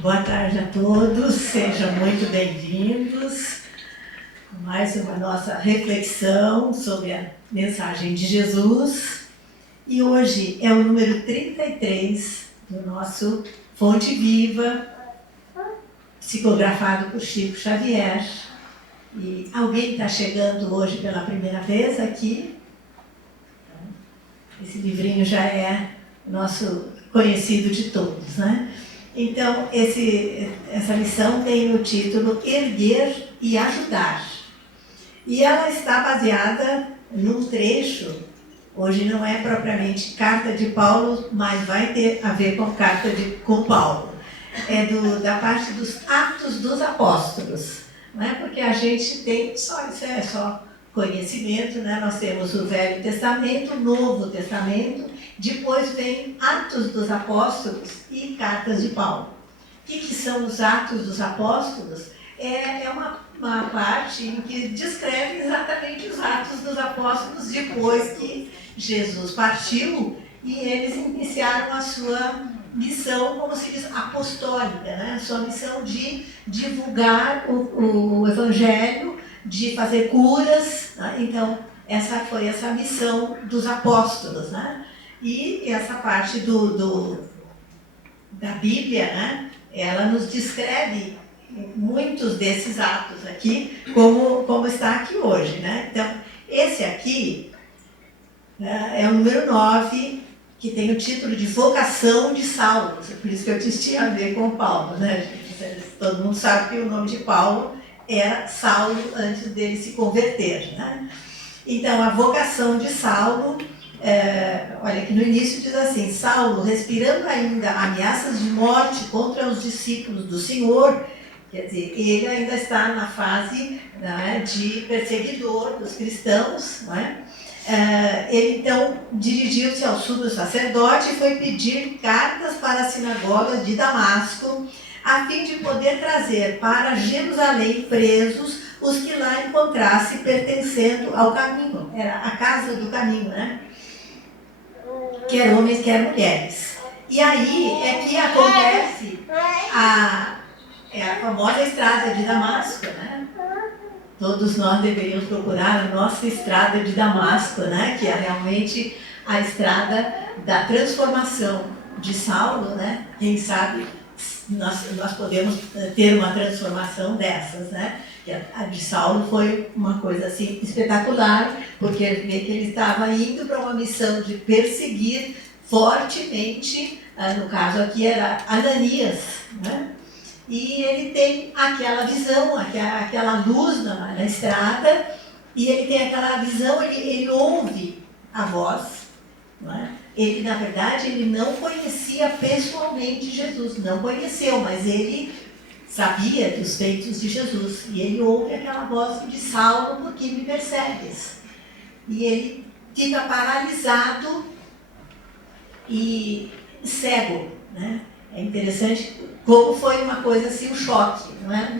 Boa tarde a todos, sejam muito bem-vindos a mais uma nossa reflexão sobre a mensagem de Jesus. E hoje é o número 33 do nosso Fonte Viva, psicografado por Chico Xavier. E alguém está chegando hoje pela primeira vez aqui. Esse livrinho já é nosso conhecido de todos, né? Então, essa lição tem o título Erguer e Ajudar. E ela está baseada num trecho, hoje não é propriamente carta de Paulo, mas vai ter a ver com Paulo. É da parte dos Atos dos Apóstolos. Não é? Porque a gente tem, isso é só conhecimento, né? Nós temos o Velho Testamento, o Novo Testamento, depois vem Atos dos Apóstolos e Cartas de Paulo. O que são os Atos dos Apóstolos? É uma parte em que descreve exatamente os Atos dos Apóstolos depois que Jesus partiu e eles iniciaram a sua missão, como se diz, apostólica, né? A sua missão de divulgar o Evangelho, de fazer curas, né? Então, essa foi essa missão dos apóstolos, né? E essa parte da Bíblia, né? Ela nos descreve muitos desses atos aqui, como está aqui hoje, né? Então, esse aqui é o número 9, que tem o título de Vocação de Saulo. Por isso que eu disse tinha a ver com Paulo, né, gente? Todo mundo sabe que o nome de Paulo era Saulo antes dele se converter, né? Então, a vocação de Saulo, olha que no início diz assim: Saulo, respirando ainda ameaças de morte contra os discípulos do Senhor, quer dizer, ele ainda está na fase, né, de perseguidor dos cristãos, não é? Ele então dirigiu-se ao sumo sacerdote e foi pedir cartas para as sinagogas de Damasco, a fim de poder trazer para Jerusalém presos os que lá encontrasse pertencendo ao caminho. Era a casa do caminho, né? Quer homens, quer mulheres. E aí é que acontece a famosa estrada de Damasco, né? Todos nós deveríamos procurar a nossa estrada de Damasco, né? Que é realmente a estrada da transformação de Saulo, né? Quem sabe nós podemos ter uma transformação dessas, né? E a de Saulo foi uma coisa assim espetacular, porque vê que ele estava indo para uma missão de perseguir fortemente, no caso aqui era Ananias, né? E ele tem aquela visão, aquela luz na estrada, e ele tem aquela visão, ele ouve a voz, não é? Ele, na verdade, ele não conhecia pessoalmente Jesus, não conheceu, mas ele sabia dos feitos de Jesus. E ele ouve aquela voz de Saulo, por que me persegues? E ele fica paralisado e cego, né? É interessante como foi uma coisa assim, um choque, não é?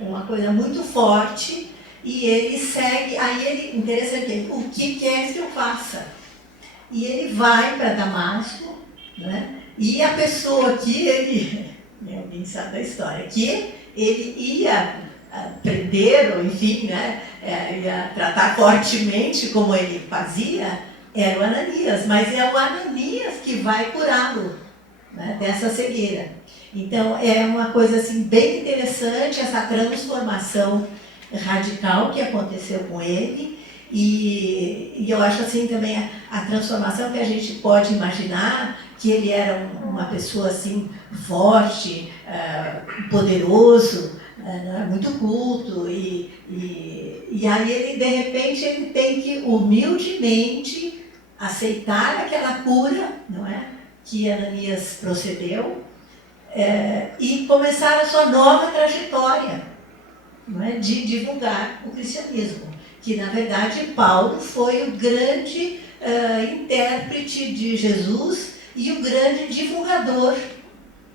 Uma coisa muito forte, e ele segue, aí ele, interessante, o que quer que eu faça? E ele vai para Damasco, né? E a pessoa que alguém sabe da história, que ele ia prender, ou enfim, né? Ia tratar fortemente como ele fazia, era o Ananias, mas é o Ananias que vai curá-lo, né, dessa cegueira. Então, é uma coisa assim, bem interessante, essa transformação radical que aconteceu com ele, e eu acho assim também a transformação que a gente pode imaginar, que ele era uma pessoa assim, forte, poderoso, muito culto, e aí ele, de repente, ele tem que humildemente aceitar aquela cura, não é? Que Ananias procedeu, e começar a sua nova trajetória, não é? De divulgar o cristianismo. Que, na verdade, Paulo foi o grande intérprete de Jesus e o grande divulgador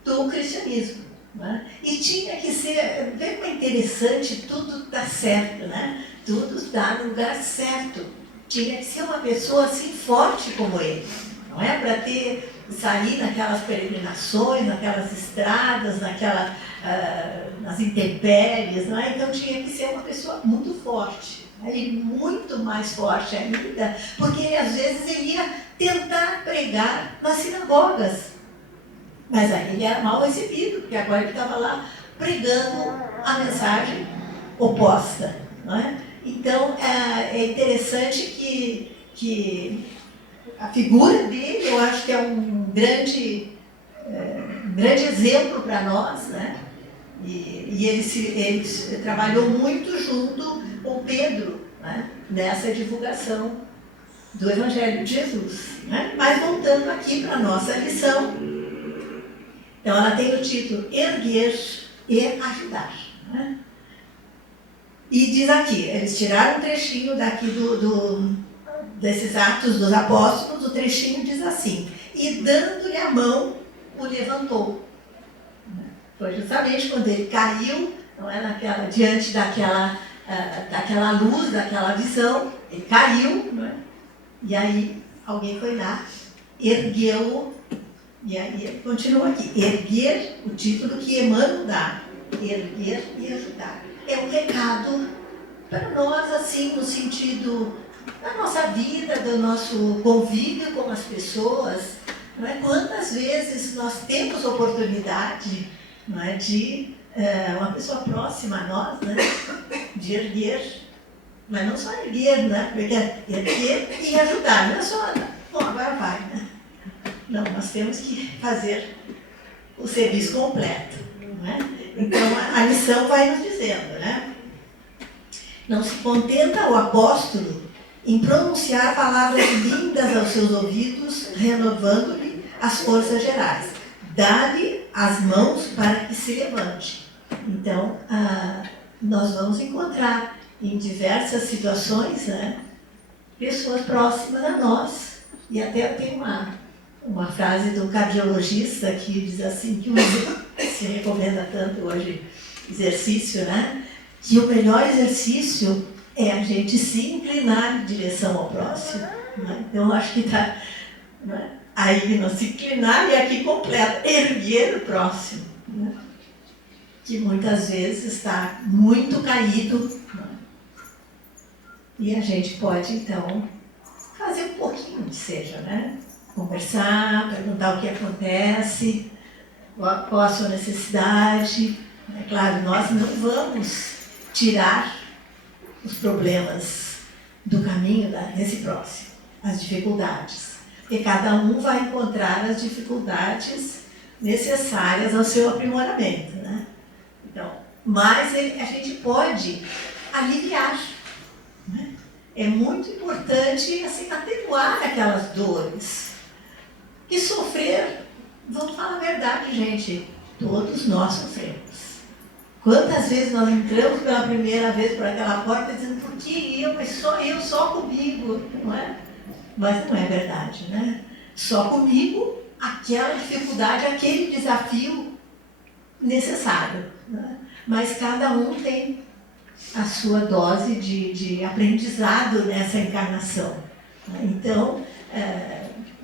do cristianismo. Não é? E tinha que ser, vê como é interessante, tudo está certo, né? Tudo está no lugar certo. Tinha que ser uma pessoa assim forte como ele, não é? Para ter sair naquelas peregrinações, naquelas estradas, nas intempéries, não é? Então tinha que ser uma pessoa muito forte, e muito mais forte ainda, porque às vezes ele ia tentar pregar nas sinagogas, mas aí ele era mal recebido, porque agora ele estava lá pregando a mensagem oposta, não é? Então é interessante que a figura dele, eu acho que é um grande exemplo para nós, né? E ele trabalhou muito junto com Pedro, né? Nessa divulgação do Evangelho de Jesus, né? Mas voltando aqui para a nossa lição, então ela tem o título Erguer e Ajudar, né? E diz aqui, eles tiraram um trechinho daqui desses Atos dos Apóstolos, o trechinho diz assim: e dando-lhe a mão, o levantou. Foi justamente quando ele caiu, não é, diante daquela luz, daquela visão, ele caiu, não é? E aí alguém foi lá, ergueu-o, e aí ele continua aqui, erguer, o título que Emmanuel dá, erguer e ajudar. É um recado para nós, assim, no sentido da nossa vida, do nosso convívio com as pessoas, não é? Quantas vezes nós temos oportunidade, não é, de uma pessoa próxima a nós, né, de erguer, mas não só erguer, né, porque erguer e ajudar, não é só, bom, agora vai, né? Não, nós temos que fazer o serviço completo, não é? Então a lição vai nos dizendo, né? Não se contenta o apóstolo em pronunciar palavras lindas aos seus ouvidos, renovando-lhe as forças gerais. Dá-lhe as mãos para que se levante. Então, nós vamos encontrar em diversas situações, né, pessoas próximas a nós. E até tem uma frase do cardiologista que diz assim, que se recomenda tanto hoje, exercício, né? Que o melhor exercício é a gente se inclinar em direção ao próximo, né? Então, acho que está, né, aí não se inclinar e aqui completa, erguer o próximo, né? Que muitas vezes está muito caído, né? E a gente pode, então, fazer um pouquinho que seja, né? Conversar, perguntar o que acontece, qual a sua necessidade. É claro, nós não vamos tirar os problemas do caminho desse próximo, as dificuldades. Porque cada um vai encontrar as dificuldades necessárias ao seu aprimoramento, né? Então, mas a gente pode aliviar, né? É muito importante, assim, atenuar aquelas dores. E sofrer, vamos falar a verdade, gente, todos nós sofremos. Quantas vezes nós entramos pela primeira vez por aquela porta dizendo, por que eu, mas só eu, só comigo, não é? Mas não é verdade, né? Só comigo, aquela dificuldade, aquele desafio necessário, né? Mas cada um tem a sua dose de aprendizado nessa encarnação. Então,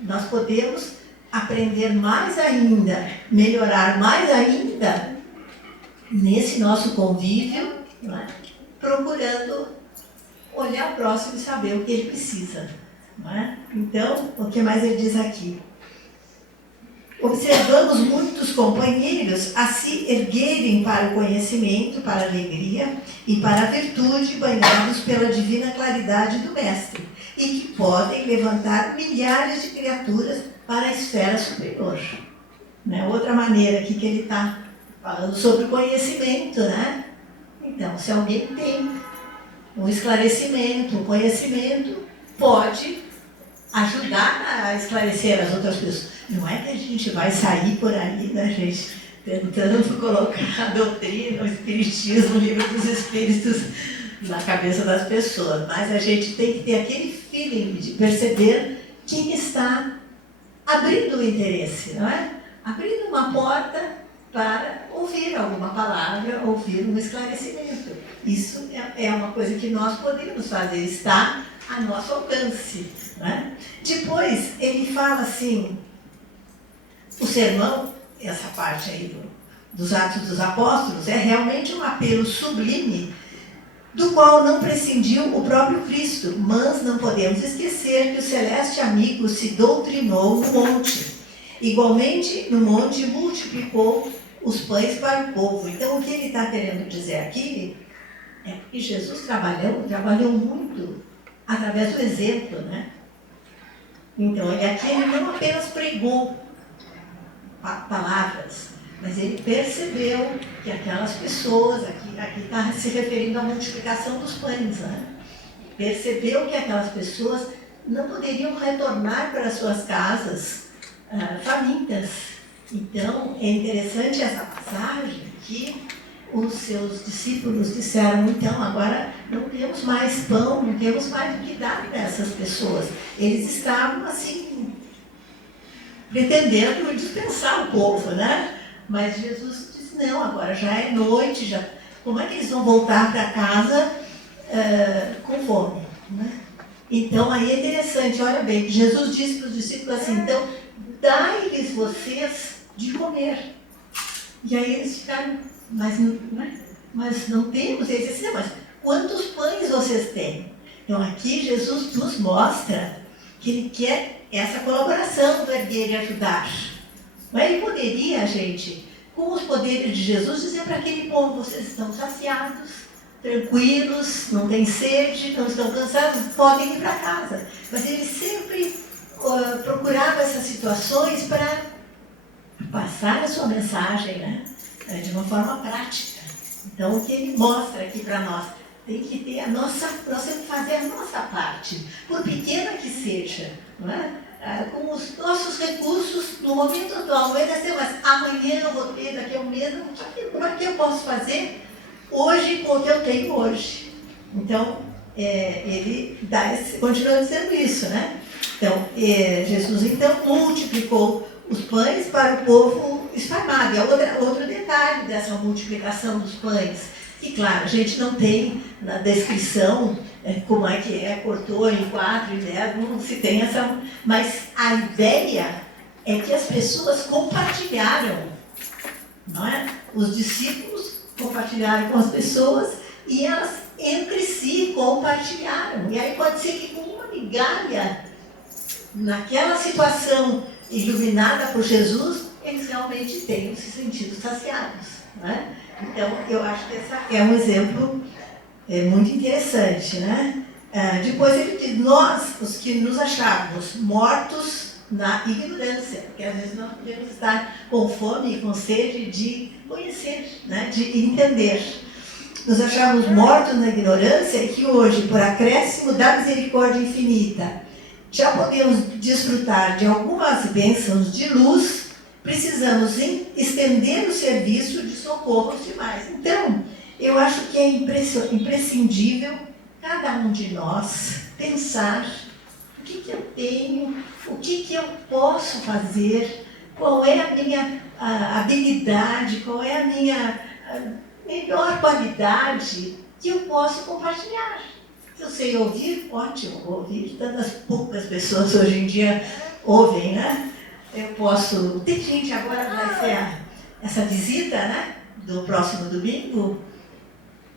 nós podemos aprender mais ainda, melhorar mais ainda nesse nosso convívio, né? Procurando olhar o próximo e saber o que ele precisa. Não é? Então, o que mais ele diz aqui? Observamos muitos companheiros a se erguerem para o conhecimento, para a alegria e para a virtude, banhados pela divina claridade do Mestre, e que podem levantar milhares de criaturas para a esfera superior. Né? Outra maneira aqui que ele está falando sobre o conhecimento, né? Então, se alguém tem um esclarecimento, um conhecimento, pode ajudar a esclarecer as outras pessoas. Não é que a gente vai sair por aí, né, gente, tentando colocar a doutrina, o espiritismo, o livro dos espíritos na cabeça das pessoas, mas a gente tem que ter aquele feeling de perceber quem está abrindo o interesse, não é? Abrindo uma porta para ouvir alguma palavra, ouvir um esclarecimento. Isso é uma coisa que nós podemos fazer, está a nosso alcance, né? Depois, ele fala assim, o sermão, essa parte aí dos Atos dos Apóstolos, é realmente um apelo sublime, do qual não prescindiu o próprio Cristo, mas não podemos esquecer que o celeste amigo se doutrinou no monte. Igualmente, no monte multiplicou os pães para o povo. Então, o que ele está querendo dizer aqui é que Jesus trabalhou muito através do exemplo, né? Então, ele não apenas pregou palavras, mas ele percebeu que aquelas pessoas, aqui está se referindo à multiplicação dos pães, né? Percebeu que aquelas pessoas não poderiam retornar para suas casas famintas. Então, é interessante essa passagem que os seus discípulos disseram, então, agora não temos mais pão, não temos mais o que dar para essas pessoas. Eles estavam, assim, pretendendo dispensar o povo, né? Mas Jesus disse, não, agora já é noite, como é que eles vão voltar para casa com fome, né? Então, aí é interessante, olha bem, que Jesus disse para os discípulos assim, então, dai-lhes vocês de comer. E aí eles ficaram, mas não temos. Eles disseram, mas quantos pães vocês têm? Então aqui Jesus nos mostra que ele quer essa colaboração do erguer e ajudar. Mas ele poderia, gente, com os poderes de Jesus, dizer para aquele povo, vocês estão saciados, tranquilos, não têm sede, não estão cansados, podem ir para casa. Mas ele sempre procurava essas situações para passar a sua mensagem, né? De uma forma prática. Então, o que ele mostra aqui para nós, tem que ter nós temos que fazer a nossa parte, por pequena que seja, não é? Com os nossos recursos, no momento atual, mas amanhã eu vou ter, daqui a um mês, como é que eu posso fazer hoje com o que eu tenho hoje? Então, ele continua dizendo isso, né? Então, Jesus então multiplicou os pães para o povo esparmado. É outro detalhe dessa multiplicação dos pães. E claro, a gente não tem na descrição como é que cortou em 4 e 10, não se tem essa. Mas a ideia é que as pessoas compartilharam, não é? Os discípulos compartilharam com as pessoas e elas entre si compartilharam. E aí pode ser que com uma migalha, naquela situação iluminada por Jesus, eles realmente tenham se sentido saciados, né? Então, eu acho que esse é um exemplo muito interessante, né? Depois ele diz, nós, os que nos achávamos mortos na ignorância, porque às vezes nós podemos estar com fome e com sede de conhecer, né? De entender. Nos achávamos mortos na ignorância e que hoje, por acréscimo da misericórdia infinita, já podemos desfrutar de algumas bênçãos de luz, precisamos estender o serviço de socorro aos demais. Então, eu acho que é imprescindível cada um de nós pensar o que eu tenho, o que eu posso fazer, qual é a minha habilidade, qual é a minha melhor qualidade que eu posso compartilhar. Se eu sei ouvir, ótimo, vou ouvir. Tantas poucas pessoas hoje em dia ouvem, né? Eu posso... Tem gente agora, vai ser essa visita, né? Do próximo domingo.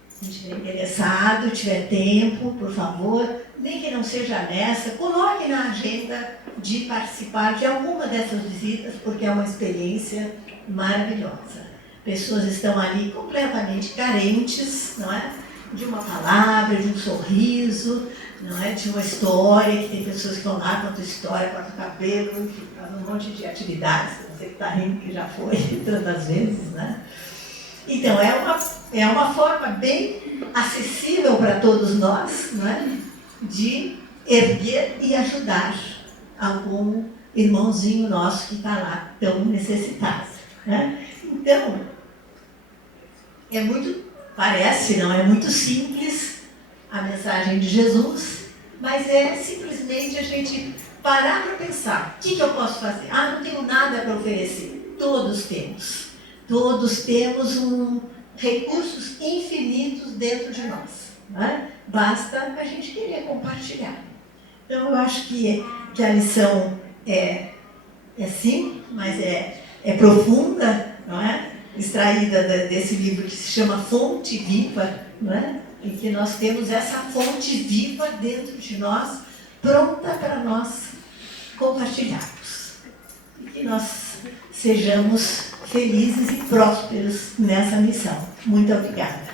Se estiver interessado, tiver tempo, por favor, nem que não seja nessa, coloque na agenda de participar de alguma dessas visitas, porque é uma experiência maravilhosa. Pessoas estão ali completamente carentes, não é? De uma palavra, de um sorriso, não é? De uma história, que tem pessoas que vão lá, contam história, cortam cabelo, enfim, fazem um monte de atividades, você que está rindo que já foi tantas vezes, né? Então, é uma forma bem acessível para todos nós, não é? De erguer e ajudar algum irmãozinho nosso que está lá tão necessitado, né? Então, parece, não é muito simples a mensagem de Jesus, mas é simplesmente a gente parar para pensar, o que eu posso fazer? Não tenho nada para oferecer. Todos temos. Todos temos recursos infinitos dentro de nós, né? Basta a gente querer compartilhar. Então, eu acho que a lição é é simples, mas é profunda, não é? Extraída desse livro que se chama Fonte Viva, não é? Em que nós temos essa fonte viva dentro de nós, pronta para nós compartilharmos. E que nós sejamos felizes e prósperos nessa missão. Muito obrigada.